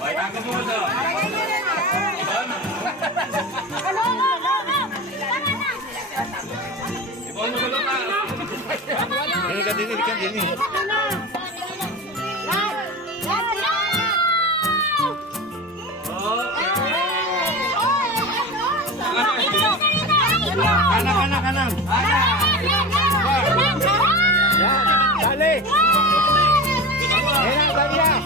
Ay, tangkap mo ito. Ibon mo sa lupa. Ini kan ini kan ini. Kanan kanan kanan. Ya, dale. ¡Mira, María!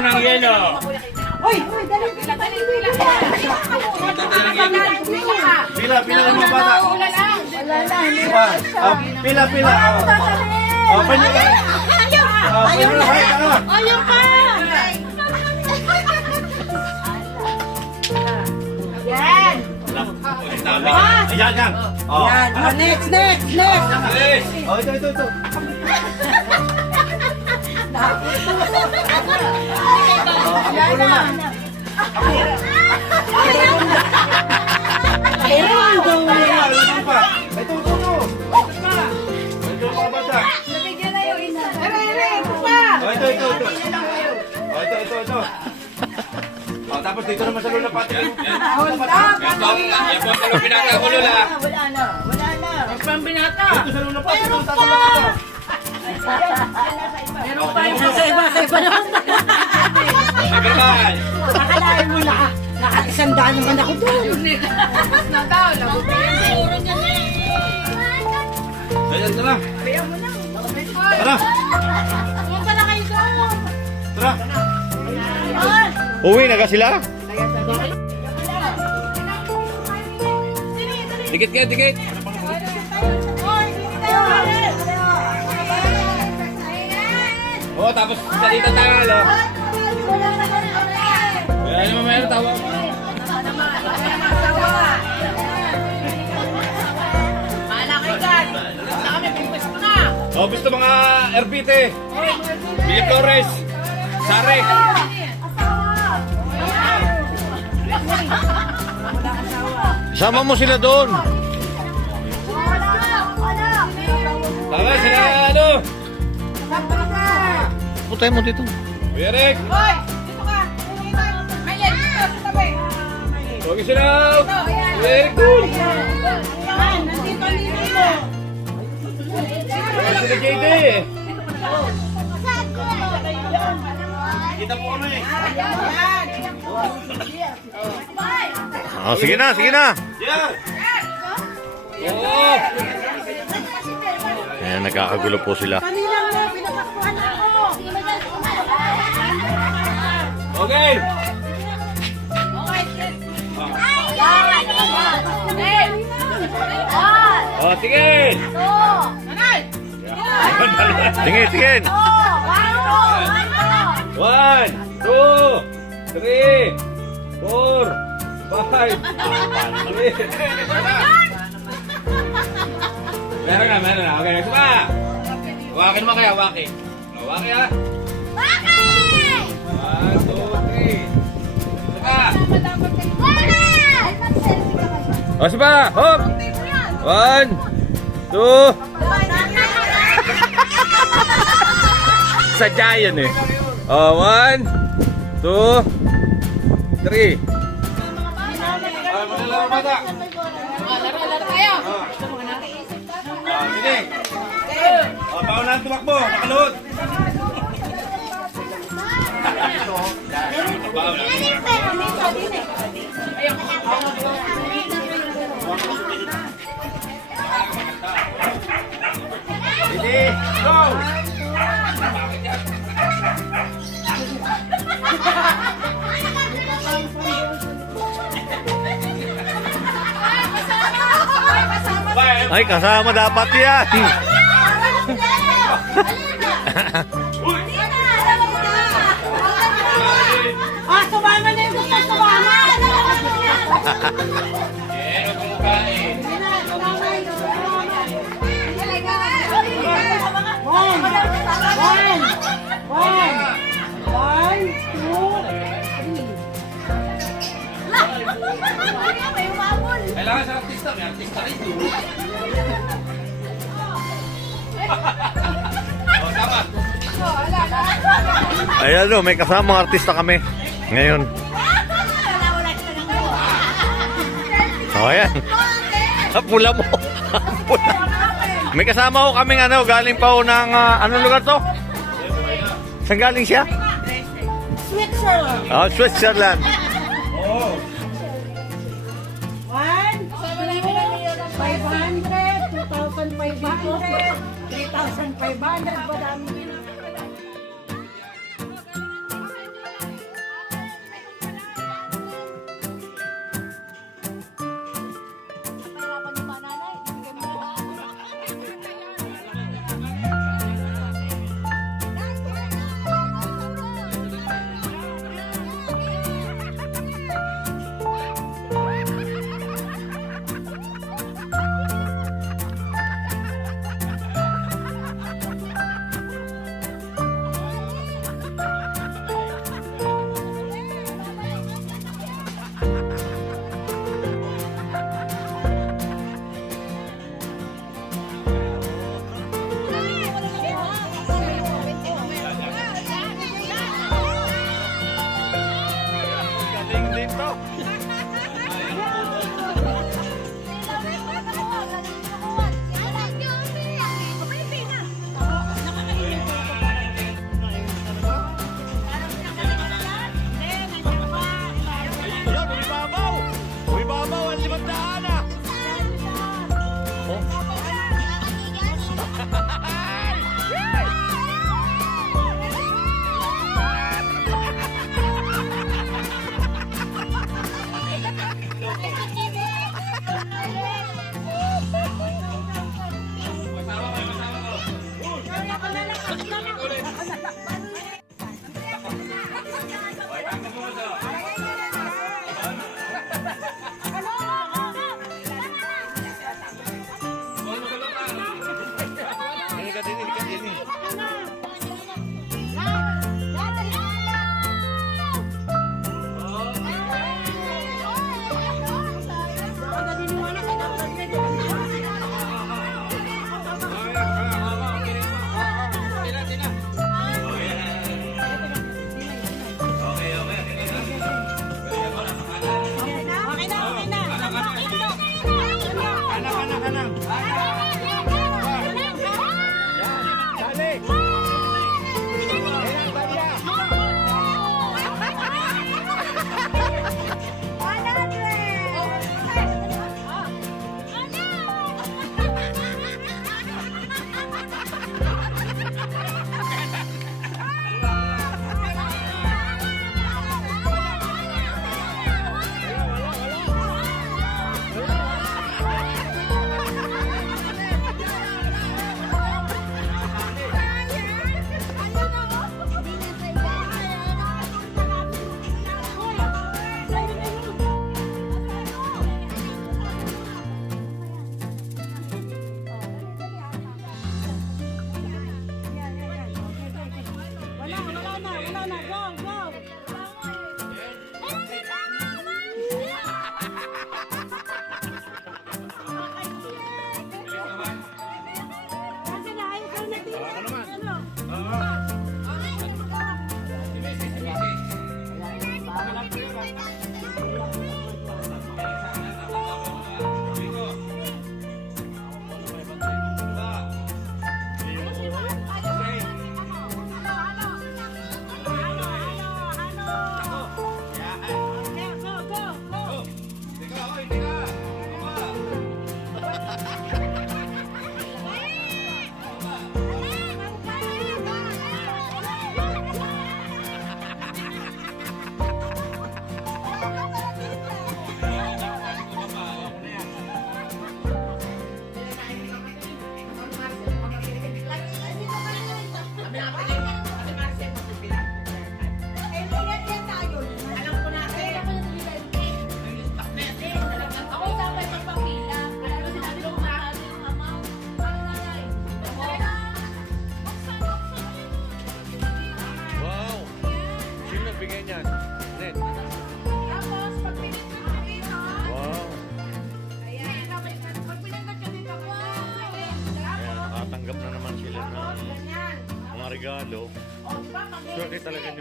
Ng yelo. Uy, uy, dali, pila, dali, pila. Pila, pila ng mga bata. Wala na, Pa, ah, pila, pila. Oh, oh panyo ka. Oh, kayo. ah. Ayaw pa! Yan! Ayan, yan. Oh. Oh, next, next, next! Oh, ito, ito, ito. Ako na. Meron doon! Ah, ito pa. Ito, ito, ito. Ito pa. Ito pa bata. Nabigyan na yung isa. Ere, ere, ito pa! Ito, ito, ito. Ito, ito, ito. Oh, tapos dito naman sa lula pati. Hold up! Yan po, ang pinakahulo la. Wala na, wala na. Pang binata! Dito sa lula pati. Ito, ito. Meron pa yung sa iba, sa iba naman. Agabay. Akalain mo na, nakakisang daan naman ako doon. Ayan, tara. Tara. Tara. Uwi na ka sila? Dikit kayo, dikit. Oh, tapos salita tayo, lo. Kaya naman mayroon tawa. Oh, gusto mga RBT. Billy Flores. Sare. Sama mo sila doon. Tama sila, ano? Putay mo dito. Kuya Rick. Huwag sila. Kuya Rick, cool. Huwag sila JD. Kita mo kami. Oh, sige na, sige na. Yeah. Oo. Ayan, nagkakagulo po sila. Okay. Oh, sige. Tingin, tingin. One, two, three, four, five. Meron na, meron na. Okay, next pa. Hawakin mo kaya, hawakin. Hawakin ha. One, O, sipa. Hop. One, two. Sadya yan eh. Oh, one, two, three. Sige. Oh, paunahan tumakbo. Nakaluhod. Sige. Go! Ay, kasama dapat yan. Ah, sumama na yung gusto sumama. Kailangan sa artista, may artista rin. oh, tama. Ayan o, may kasamang artista kami. Ngayon. O, ayan. Ang Pula mo. Pula. May kasama ko kaming ano, galing pa ho ng, ah, anong lugar to? Saan galing siya? Switzerland. Oh, Switzerland. 3,500 pa dami.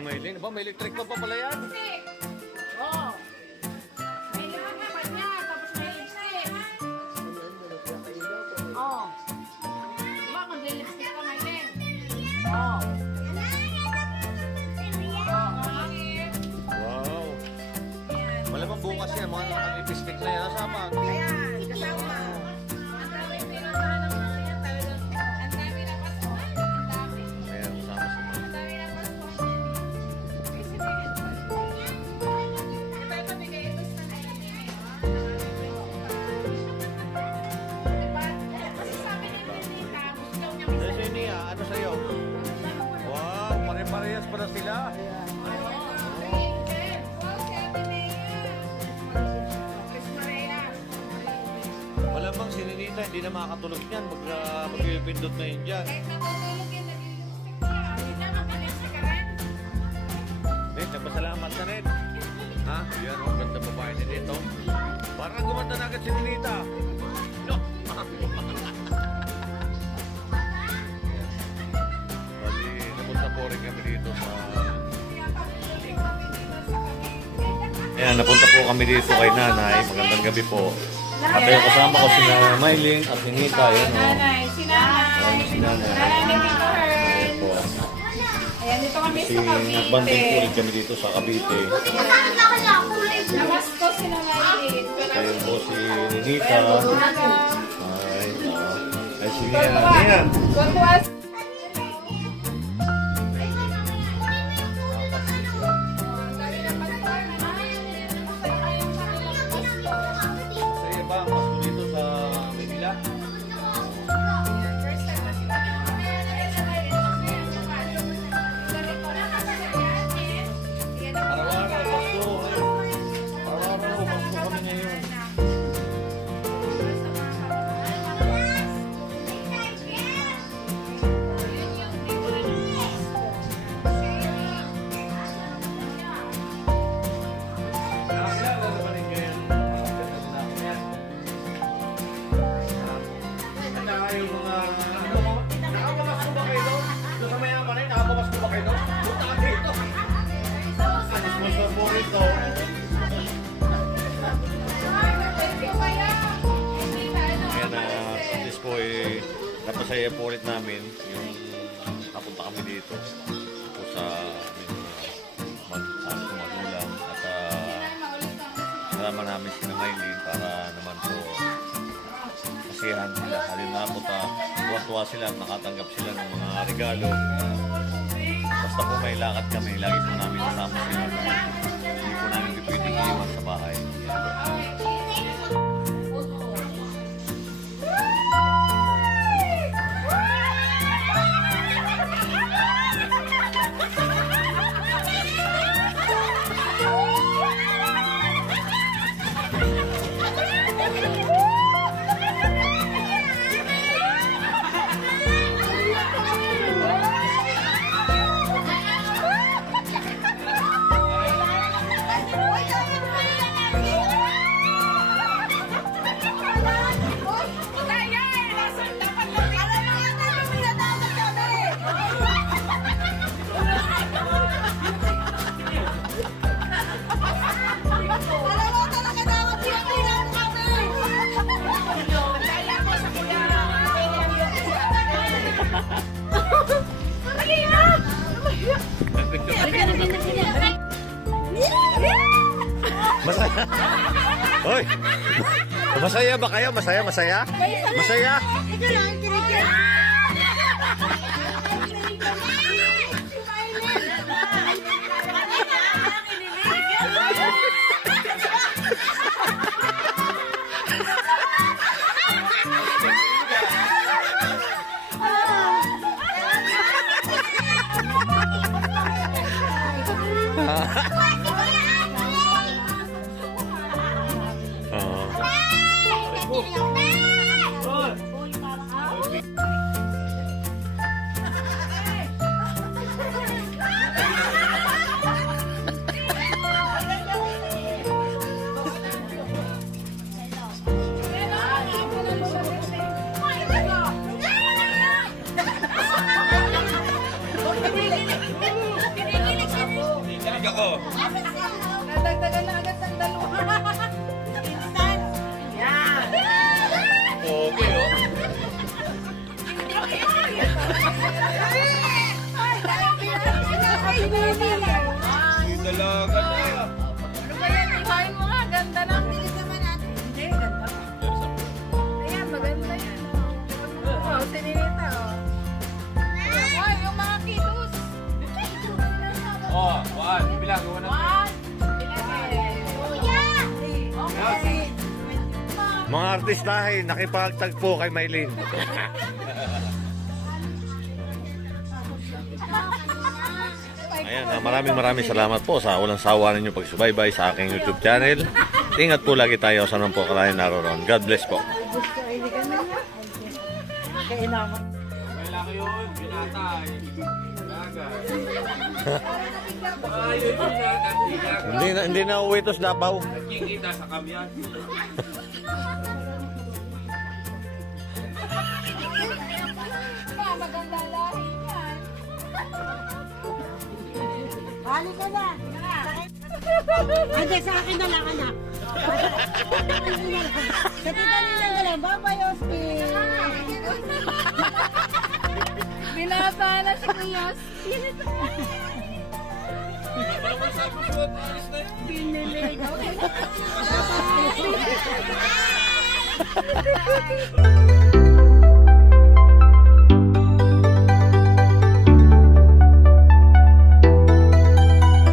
Maylin. Ba, may electric pa pa pala yan. Lipstick. Oo. May lahat naman niya. Tapos may lipstick. Oo. Di ba magle-lipstick ka, Maylin? Bakit? Wow. Malamang bukas yan, mga nakalipistik na yan. Nasama. Sila. Malamang si Ninita hindi na makakatulog niyan. Mag, uh, magpipindot na yun dyan. Ayan, napunta po kami dito kay nanay. Magandang gabi po. At ayun, kasama ko si Nanay Mylene at si Nita. Ayan, oh. Nanay, si nanay. Ayan, si nanay. Ayan po. Ayan, dito kami Si sa Cavite. nagbanding po rin kami dito sa Cavite. Namasko si Nanay. Ayun po si Nita. Ay, oh. Ay, si Nia. Nia. Kutuas. Kasama namin si Maylin para naman po kasiyahan sila. Halin na po tuwa-tuwa sila at nakatanggap sila ng mga regalo. Basta po may lakad kami, lagi po namin kasama sila. Hindi po namin pwedeng iwan sa bahay. Hoy! Masaya ba kayo? Masaya, masaya? Masaya? Ha ha ha! One. Bilang, one. One. Ilagay. Okay. Mga artistahin, nakipagtagpo kay Maylin. Ayan, ah, maraming maraming salamat po sa walang sawa ninyo pagsubaybay sa aking YouTube channel. Ingat po lagi tayo sa nang po kalahin naroon. God bless po. Gusto ay hindi ka na niya. Kaya naman. Kailangan yun, pinatay. Dagat. Na. Hindi na, hindi na uwi to sa Davao. Nagkikita sa kamyan. Maganda lahi yan. Bali ka na. Hindi, sa akin na lang, anak. Sa tita nila na lang. Bye-bye, Austin. Binabala si Kuya. Pinilig. Bye.